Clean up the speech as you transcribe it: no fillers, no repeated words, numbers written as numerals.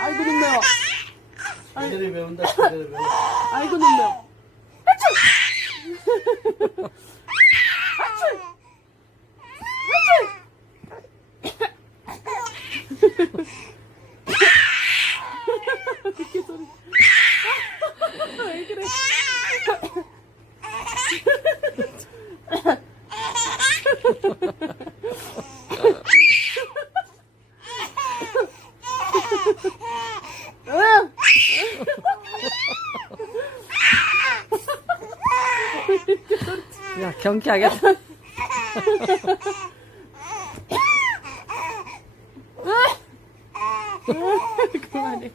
아이고 눈 매워. 제대로 배운다. 제대로 배워. 아이고 눈 매워. 이렇게 소리. 왜 그래? 야, 경쾌하겠다.